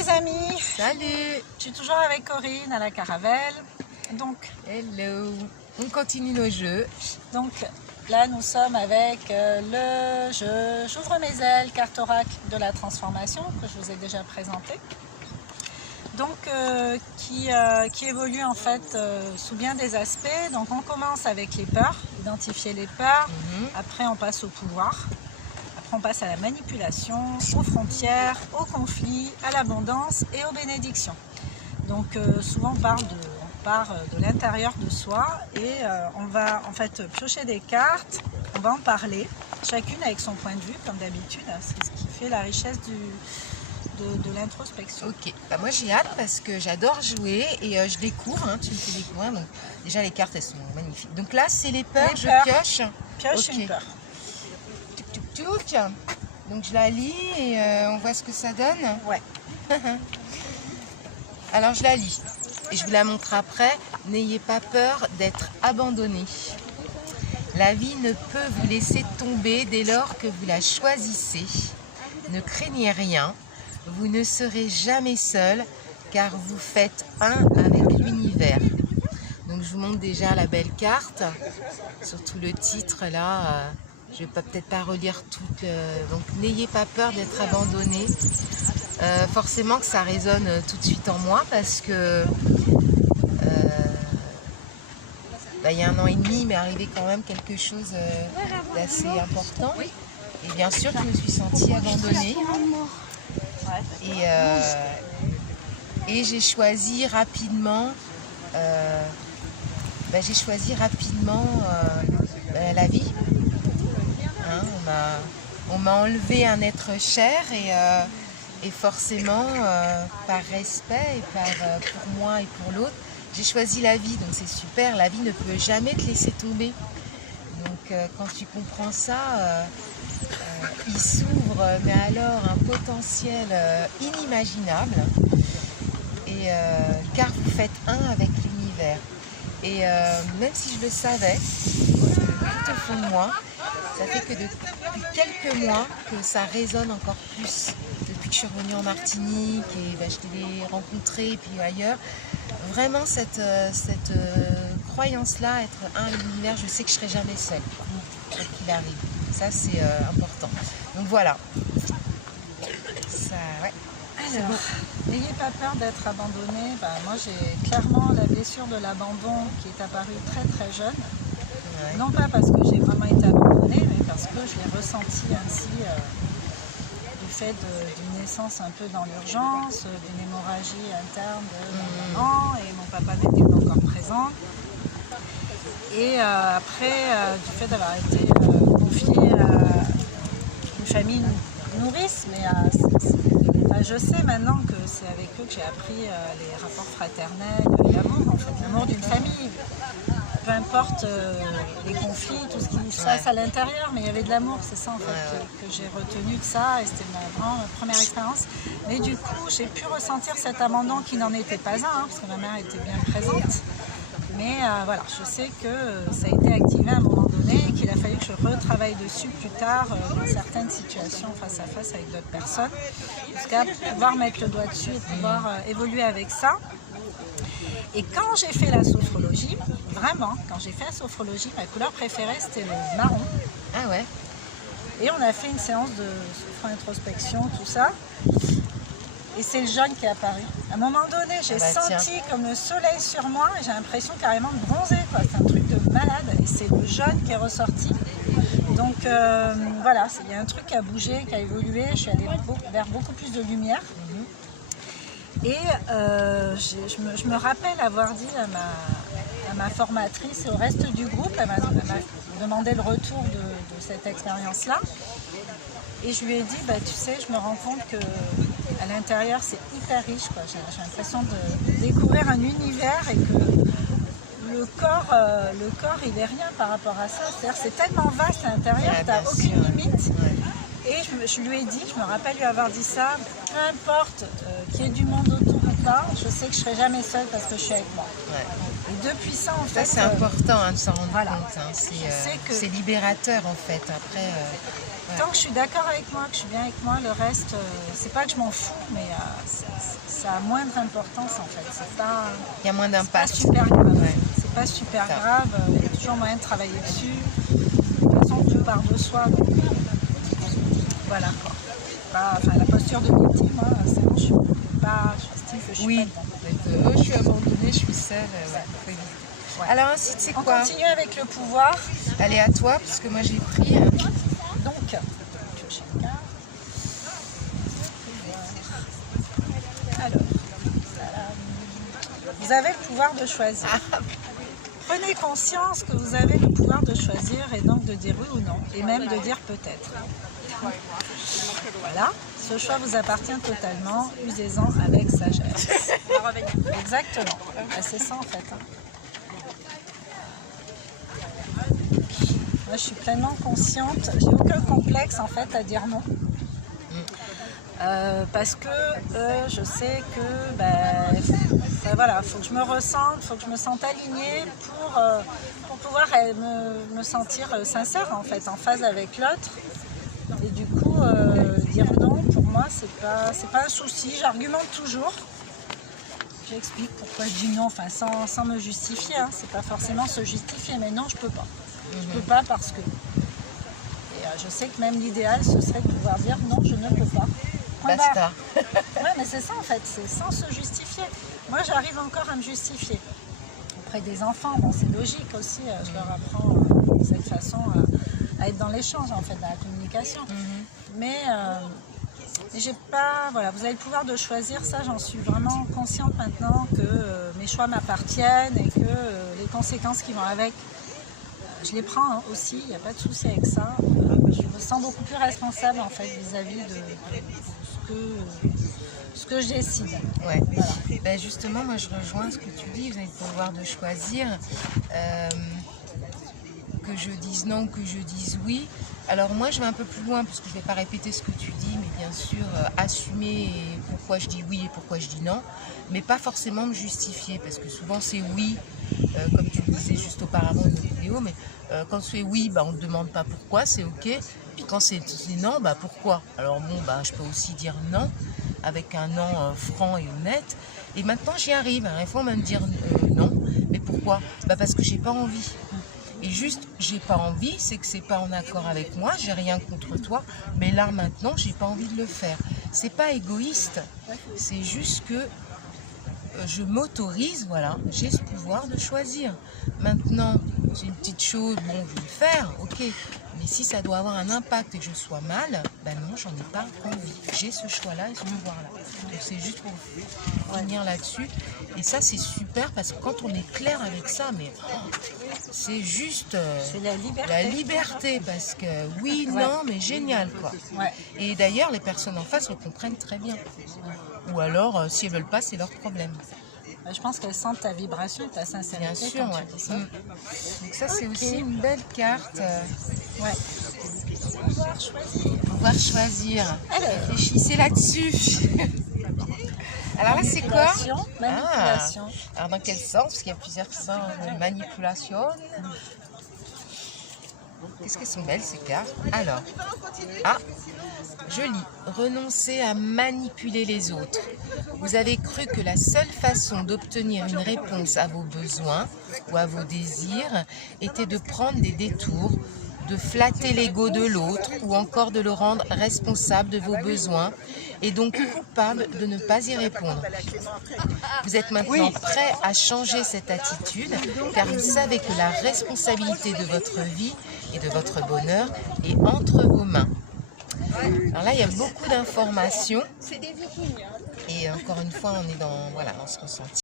les amis. Salut. Je suis toujours avec Corinne à la Caravelle. Donc, hello. On continue nos jeux. Donc là, nous sommes avec le jeu J'ouvre mes ailes, carte oracle de la transformation que je vous ai déjà présenté. Donc, qui évolue en fait sous bien des aspects. Donc, on commence avec les peurs, identifier les peurs. Après, on passe au pouvoir. Après, on passe à la manipulation, aux frontières, au conflit, à l'abondance et aux bénédictions. Donc, souvent, on part de l'intérieur de soi et on va en fait piocher des cartes. On va en parler, chacune avec son point de vue, comme d'habitude. C'est ce qui fait la richesse de l'introspection. Ok, bah moi j'ai hâte parce que j'adore jouer et je découvre, tu me fais découvrir. Donc, déjà les cartes elles sont magnifiques. Donc là c'est les peurs, je pioche. Pioche une peur. Tuk tuk tuk. Donc je la lis et on voit ce que ça donne. Ouais. Alors je la lis et je vous la montre après. N'ayez pas peur d'être abandonné. La vie ne peut vous laisser tomber dès lors que vous la choisissez. Ne craignez rien. Vous ne serez jamais seul car vous faites un avec l'univers. Donc je vous montre déjà la belle carte, surtout le titre là. Je ne vais peut-être pas relire toute. Donc n'ayez pas peur d'être abandonné. Forcément que ça résonne tout de suite en moi parce que il y a 1 an et demi, il m'est arrivé quand même quelque chose d'assez important. Et bien sûr, je me suis sentie abandonnée. Et j'ai choisi rapidement, la vie. On m'a enlevé un être cher et forcément, par respect et pour moi et pour l'autre, j'ai choisi la vie. Donc c'est super, la vie ne peut jamais te laisser tomber. Donc quand tu comprends ça, il s'ouvre, mais alors un potentiel inimaginable, car vous faites un avec l'univers. Et même si je le savais, tout au fond de moi, ça fait que depuis quelques mois que ça résonne encore plus. Depuis que je suis revenue en Martinique et je l'ai rencontré, puis ailleurs, vraiment cette croyance-là, être un avec l'univers, je sais que je ne serai jamais seule, quoi qu'il arrive. Ça, c'est important. Donc voilà. Ça, ouais. Alors, n'ayez pas peur d'être abandonné. Moi, j'ai clairement la blessure de l'abandon qui est apparue très très jeune. Ouais. Non pas parce que j'ai vraiment été abandonnée, mais parce que je l'ai ressenti ainsi du fait d'une naissance un peu dans l'urgence, d'une hémorragie interne de ma maman, et mon papa n'était pas encore présent. Et après, du fait d'avoir été confiée à une famille nourrice, mais je sais maintenant que c'est avec eux que j'ai appris les rapports fraternels, l'amour en fait, l'amour d'une famille. Peu importe les conflits, tout ce qui se passe à l'intérieur, mais il y avait de l'amour, c'est ça en fait que j'ai retenu de ça, et c'était ma première expérience. Mais du coup, j'ai pu ressentir cet abandon qui n'en était pas un, parce que ma mère était bien présente. Mais voilà, je sais que ça a été activé à un moment donné et qu'il a fallu que je retravaille dessus plus tard dans certaines situations face à face avec d'autres personnes, jusqu'à pouvoir mettre le doigt dessus et pouvoir évoluer avec ça. Et quand j'ai fait la sophrologie, vraiment, quand j'ai fait la sophrologie, ma couleur préférée c'était le marron. Ah ouais. Et on a fait une séance de sophro-introspection, tout ça. Et c'est le jaune qui est apparu. À un moment donné, j'ai senti comme le soleil sur moi et j'ai l'impression carrément de bronzer. C'est un truc de malade et c'est le jaune qui est ressorti. Donc voilà, il y a un truc qui a bougé, qui a évolué. Je suis allée vers beaucoup plus de lumière. Et je me rappelle avoir dit à ma formatrice et au reste du groupe, elle m'a demandé le retour de cette expérience-là. Et je lui ai dit, tu sais, je me rends compte que à l'intérieur c'est hyper riche, quoi. J'ai l'impression de découvrir un univers et que le corps il est rien par rapport à ça. C'est-à-dire c'est tellement vaste à l'intérieur, tu n'as aucune limite. Et je lui ai dit, je me rappelle lui avoir dit ça, peu importe qu'il y ait du monde autour ou pas, je sais que je ne serai jamais seule parce que je suis avec moi. Et depuis ça, en fait... c'est important de s'en rendre compte. C'est libérateur, en fait. Après, Tant que je suis d'accord avec moi, que je suis bien avec moi, le reste, c'est pas que je m'en fous, mais ça a moindre importance en fait. Il y a moins c'est pas d'impact. super grave. Ouais. C'est pas super Ça. grave, il y a toujours moyen de travailler dessus. De toute façon, tout part de soi. Donc, voilà quoi. Enfin, la posture de victime, moi, c'est bon, je suis Steve, je suis Oui, pas dedans. je suis abandonnée, je suis seule. Ouais, faut éviter. Ouais. Alors ensuite, c'est On quoi? continue avec le pouvoir. Allez, à toi, parce que moi j'ai pris. Donc, chacun. Alors, vous avez le pouvoir de choisir. Prenez conscience que vous avez le pouvoir de choisir et donc de dire oui ou non, et même de dire peut-être. Voilà, ce choix vous appartient totalement, usez-en avec sagesse. Exactement, c'est ça en fait. Moi je suis pleinement consciente, j'ai aucun complexe en fait à dire non. Parce que je sais que voilà, faut que je me ressente, faut que je me sente alignée pour pouvoir me sentir sincère en fait, en phase avec l'autre. Et du coup, dire non pour moi c'est pas un souci, j'argumente toujours. J'explique pourquoi je dis non, enfin sans me justifier, hein. C'est pas forcément se justifier, mais non je peux pas. Je peux pas parce que. Et je sais que même l'idéal ce serait de pouvoir dire non je ne peux pas. Basta. Ouais, mais c'est ça en fait, c'est sans se justifier. Moi, j'arrive encore à me justifier. Auprès des enfants, bon, c'est logique aussi, je leur apprends de cette façon à être dans l'échange, en fait, dans la communication. Mais j'ai pas, voilà, vous avez le pouvoir de choisir, ça, j'en suis vraiment consciente maintenant que mes choix m'appartiennent et que les conséquences qui vont avec, je les prends hein, aussi, il n'y a pas de souci avec ça. Je me sens beaucoup plus responsable en fait vis-à-vis de ce que je décide. Ouais. Voilà. Ben justement, moi je rejoins ce que tu dis, vous avez le pouvoir de choisir, que je dise non, que je dise oui. Alors moi je vais un peu plus loin parce que je ne vais pas répéter ce que tu dis, mais bien sûr assumer pourquoi je dis oui et pourquoi je dis non, mais pas forcément me justifier parce que souvent c'est oui, comme tu le disais juste auparavant dans une vidéo, mais quand c'est oui, on ne demande pas pourquoi, c'est ok, puis quand c'est non, pourquoi? Alors bon, je peux aussi dire non, avec un non franc et honnête, et maintenant j'y arrive, il faut même dire non, mais pourquoi? Parce que j'ai pas envie. Et juste, j'ai pas envie, c'est que c'est pas en accord avec moi, j'ai rien contre toi, mais là maintenant, j'ai pas envie de le faire. C'est pas égoïste, c'est juste que je m'autorise, voilà, j'ai ce pouvoir de choisir. Maintenant, c'est une petite chose, bon, je vais le faire, ok, mais si ça doit avoir un impact et que je sois mal, non, j'en ai pas envie. J'ai ce choix-là et ce pouvoir-là. Donc c'est juste pour finir là-dessus. Et ça, c'est super parce que quand on est clair avec ça, mais c'est juste c'est la liberté parce que oui, non, mais génial quoi. Ouais. Et d'ailleurs, les personnes en face le comprennent très bien. Ou alors, si elles veulent pas, c'est leur problème. Je pense qu'elles sentent ta vibration, ta sincérité. Bien sûr, quand ouais. tu dis ça. Donc ça, c'est aussi une belle carte. Ouais. Pouvoir choisir. Pouvoir choisir. Alors. Réfléchissez là-dessus. Alors là, c'est quoi? Manipulation. Alors dans quel sens? Parce qu'il y a plusieurs sens de manipulation. Qu'est-ce qu'elles sont belles ces cartes? Alors, je lis. Renoncer à manipuler les autres. Vous avez cru que la seule façon d'obtenir une réponse à vos besoins ou à vos désirs était de prendre des détours, de flatter l'ego de l'autre ou encore de le rendre responsable de vos besoins et donc coupable de ne pas y répondre. Vous êtes maintenant prêt à changer cette attitude car vous savez que la responsabilité de votre vie et de votre bonheur est entre vos mains. Alors là, il y a beaucoup d'informations et encore une fois, on est dans ce ressenti.